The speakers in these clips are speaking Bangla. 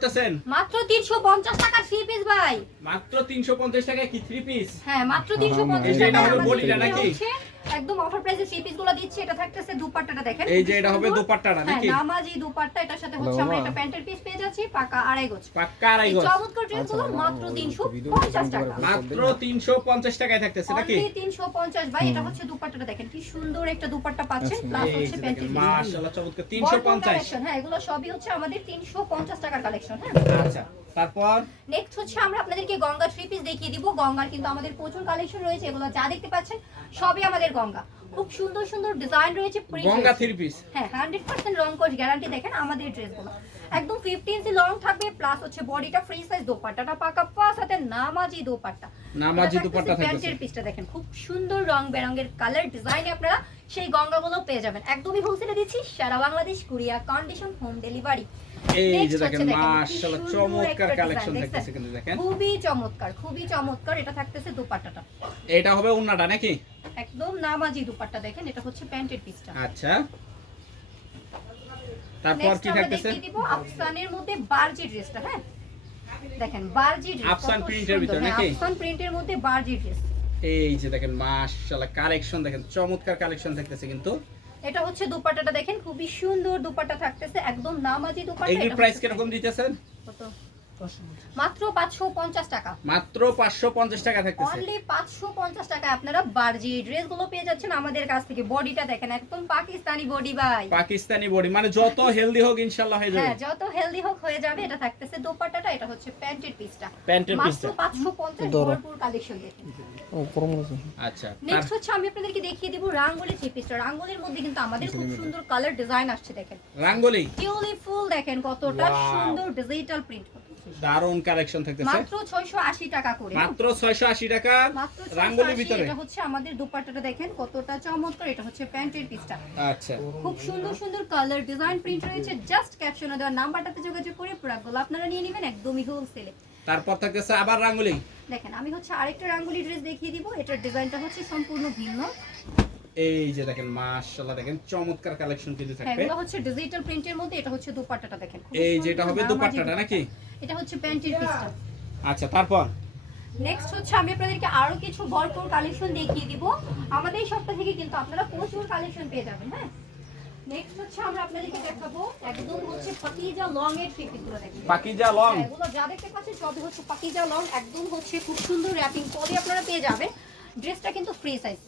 করতেছেন? মাত্র 350 টাকা থ্রি পিস ভাই। মাত্র 350 টাকা কি থ্রি পিস হ্যাঁ মাত্র তিনশো 350 টাকা বলি আমাদের বডিটা নাকি? অফার প্রাইসে থ্রি পিসগুলো দিচ্ছি এটা থাকতেছে দুপাট্টাটা দেখেন। এই যে এটা হবে। দুপাট্টাটা হ্যাঁ নাকি? নামাজি দুপাট্টা এটার সাথে হচ্ছে আমরা একটা প্যান্টের পিস পেয়ে যাচ্ছি পাকা আড়াই গজ। পাক্কা আড়াই গজ। চমৎকার ড্রেসগুলো আচ্ছা, মাত্র 350 টাকা। মাত্র 350 টাকায় থাকতেছে নাকি? অনলি 350 ভাই এটা হচ্ছে দুপাট্টাটা দেখেন কি সুন্দর একটা দুপাট্টা পাচ্ছেন আচ্ছা। প্লাস এই হচ্ছে প্যান্টের পিস মাশাআল্লাহ চমৎকার 350 হ্যাঁ এগুলো সবই হচ্ছে আমাদের 350 টাকার কালেকশন হ্যাঁ। আচ্ছা তারপর? নেক্সট হচ্ছে আমরা আপনাদেরকে গঙ্গা থ্রি পিস দেখিয়ে দিব। গঙ্গার কিন্তু আমাদের প্রচুর কালেকশন রয়েছে এগুলো যা দেখতে পাচ্ছেন সবই আমাদের গঙ্গা। খুব সুন্দর সুন্দর ডিজাইন রয়েছে গঙ্গা থ্রি পিস হ্যাঁ হান্ড্রেড পার্সেন্ট রং কোচ গ্যারান্টি দেখেন আমাদের ড্রেসগুলো একদম ফিফটি ইঞ্চি লং থাকবে প্লাস হচ্ছে বডিটা ফ্রি সাইজ দোপাট্টাটা পাকা প্লাস সাথে নামাজি দোপাট্টা। নামাজি দুপাট্টা থাকতেছে। প্যান্টের পিসটা দেখেন খুব সুন্দর রং বেরঙের কালার ডিজাইনে আপনারা সেই গঙ্গাগুলো পেয়ে যাবেন। একদমই হোলসেলে দিচ্ছি সারা Bangladesh courier condition home delivery এই যে দেখেন দেখেন, মাশাআল্লাহ চমৎকার কালেকশন থাকতেছে কিন্তু দেখেন। খুবই চমৎকার খুবই চমৎকার এটা থাকতেছে দুপাট্টাটা। এটা হবে উন্নাটা নাকি? একদম নামাজি দুপাট্টা দেখেন এটা হচ্ছে প্যান্টের পিসটা। আচ্ছা। তারপর কি থাকতেছে? দিব আফসানের মধ্যে বারজি ড্রেসটা হ্যাঁ? দেখেন বারজি ড্রেস আফসান প্রিন্টের ভিতরে নাকি? আফসান প্রিন্টের মধ্যে বারজি ড্রেস। এই যে দেখেন মাশাআল্লাহ কালেকশন দেখেন চমৎকার কালেকশন থাকতেছে কিন্তু। এটা হচ্ছে দুপাট্টাটা দেখেন খুবই সুন্দর দুপাট্টা থাকতেছে একদম নামাজি দুপাট্টা এটা প্রাইস কীরকম দিতেছেন? কত? মাত্র 550 টাকা। মাত্র 550 টাকা থাকতেছে। অনলি 550 টাকায় আপনারা বারজি ড্রেসগুলো পেয়ে যাচ্ছেন আমাদের কাছ থেকে। বডিটা দেখেন একদম পাকিস্তানি বডি ভাই। পাকিস্তানি বডি মানে যত হেলদি হোক ইনশাআল্লাহ হয়ে হ্যাঁ যত হেলদি হোক হয়ে যাবে এটা থাকতেছে দোপাট্টাটা এটা হচ্ছে প্যান্টের পিসটা প্যান্টের মাত্র 550 ভরপুর কালেকশন দেখেন আচ্ছা নেক্সট হচ্ছে আমি আপনাদেরকে দেখিয়ে দিব রাঙ্গুলি থ্রি পিসটা রাঙ্গুলির মধ্যে কিন্তু আমাদের খুব সুন্দর কালার ডিজাইন আসছে দেখেন। রাঙ্গলি? কিউলি ফুল দেখেন কতটা সুন্দর ডিজিটাল প্রিন্ট দারুণ কালেকশন থাকতেছে। মাত্র 680 টাকা করে। মাত্র 680 টাকা রাঙ্গলির ভিতরে। এটা হচ্ছে আমাদের দুপাট্টাটা দেখেন কতটা চমৎকার এটা হচ্ছে প্যান্টের পিসটা। আচ্ছা। খুব সুন্দর সুন্দর কালার ডিজাইন প্রিন্ট রয়েছে জাস্ট ক্যাপশনে দেওয়া নাম্বারটাতে যোগাযোগ করে প্রোডাক্টগুলো আপনারা নিয়ে নেবেন একদমই হোলসেলে তারপর থাকতেছে আবার রাঙ্গুলি। দেখেন আমি হচ্ছে আরেকটা রাঙ্গুলি ড্রেস দেখিয়ে দিব এটার ডিজাইনটা হচ্ছে সম্পূর্ণ ভিন্ন। এই যে দেখেন মাশাআল্লাহ দেখেন চমৎকার কালেকশন কিন্তু হ্যাঁ থাকবে। এগুলো হচ্ছে ডিজিটাল প্রিন্টের মধ্যে এটা হচ্ছে দুপাট্টাটা দেখেন এই যেটা হবে দুপাট্টাটা নাকি? এটা হচ্ছে প্যান্টের পিসটা। আচ্ছা তারপর? নেক্সট হচ্ছে আমি আপনাদেরকে আরও কিছু ভরপুর কালেকশন দেখিয়ে দিব। আমাদের এই সপ্তাহ থেকে কিন্তু আপনারা প্রচুর কালেকশন পেয়ে যাবেন হ্যাঁ? নেক্সট হচ্ছে আমরা আপনাদেরকে দেখাবো একদম হচ্ছে পাকিজা লং এর ফিটিগুলো দেখেন। পাকিজা লং হ্যাঁ, এগুলো যা দেখতে পাচ্ছেন সবই হচ্ছে পাকিজা লং একদম হচ্ছে খুব সুন্দর র্যাপিং পরে আপনারা পেয়ে যাবেন? ড্রেসটা কিন্তু ফ্রি সাইজ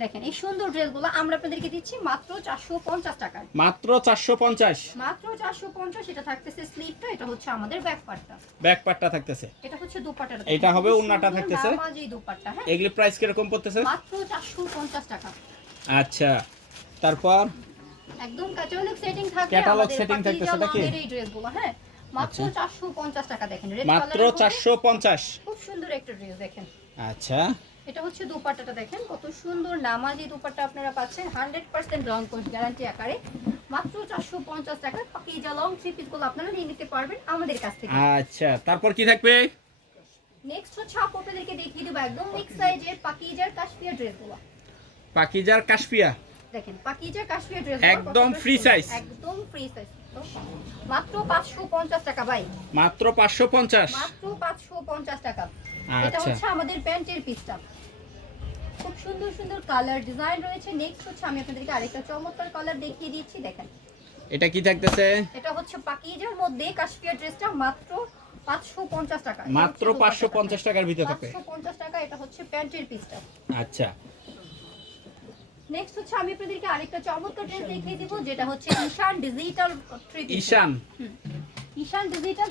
দেখেন এই সুন্দর ড্রেসগুলো আমরা আপনাদেরকে দিচ্ছি মাত্র চারশো পঞ্চাশ টাকায়। মাত্র 450 মাত্র চারশো পঞ্চাশ এটা থাকতেছে স্লিপটা এটা হচ্ছে আমাদের ব্যাক পার্টটা ব্যাক পার্টটা থাকতেছে। এটা হচ্ছে দুপাট্টাটা এটা হবে ওড়নাটা থাকতেছে। নামাজি দুপাট্টা হ্যাঁ? এগুলি প্রাইস কীরকম পড়তেছে? মাত্র চারশো পঞ্চাশ টাকা। আচ্ছা তারপর? একদম ক্যাটালগ সেটিং থাকে setting পাকিজা থাকতেছে নাকি? লংয়ের এই ড্রেসগুলো হ্যাঁ? মাত্র আচ্ছা। চারশো পঞ্চাশ টাকা দেখেন। রেড মাত্র 450 খুব সুন্দর একটা ড্রেস দেখেন। আচ্ছা। এটা হচ্ছে দুপাট্টাটা দেখেন কত সুন্দর নামাজি দুপাট্টা আপনারা পাচ্ছেন হান্ড্রেড পার্সেন্ট রং কোর্স গ্যারান্টি আকারে। মাত্র চারশো পঞ্চাশ টাকা পাকিজা লং থ্রি পিসগুলো আপনারা নিয়ে নিতে পারবেন আমাদের কাছ থেকে। আচ্ছা তারপর কি থাকবে? নেক্সট হচ্ছে আপনাদেরকে দেখিয়ে দেবো একদম মিক্স সাইজের পাকিজার কাশ্মীর ড্রেসগুলো পাকিজার কাশপিয়া দেখেন পাকিজার কাশ্মীর ড্রেস একদম ফ্রি সাইজ একদম ফ্রি সাইজ মাত্র পাঁচশো পঞ্চাশ টাকা ভাই। মাত্র 550 মাত্র পাঁচশো পঞ্চাশ টাকা। এটা আচ্ছা। হচ্ছে আমাদের প্যান্টের পিসটা। খুব সুন্দর সুন্দর কালার ডিজাইন রয়েছে। নেক্সট হচ্ছে আমি আপনাদেরকে আরেকটা চমৎকার কালার দেখিয়ে দিচ্ছি দেখেন। এটা কি থাকতেছে? এটা হচ্ছে পাকিজার মধ্যে কাশ্মীর ড্রেসটা মাত্র পাঁচশো পঞ্চাশ টাকা। মাত্র 550 টাকার ভিতরে পাঁচশো পঞ্চাশ টাকা এটা হচ্ছে প্যান্টের পিসটা। আচ্ছা। নেক্সট হচ্ছে আমি আপনাদেরকে আরেকটা চমৎকার ড্রেস দেখিয়ে দিব যেটা হচ্ছে ঈশান ডিজিটাল ঈশান। ঈশান ডিজিটাল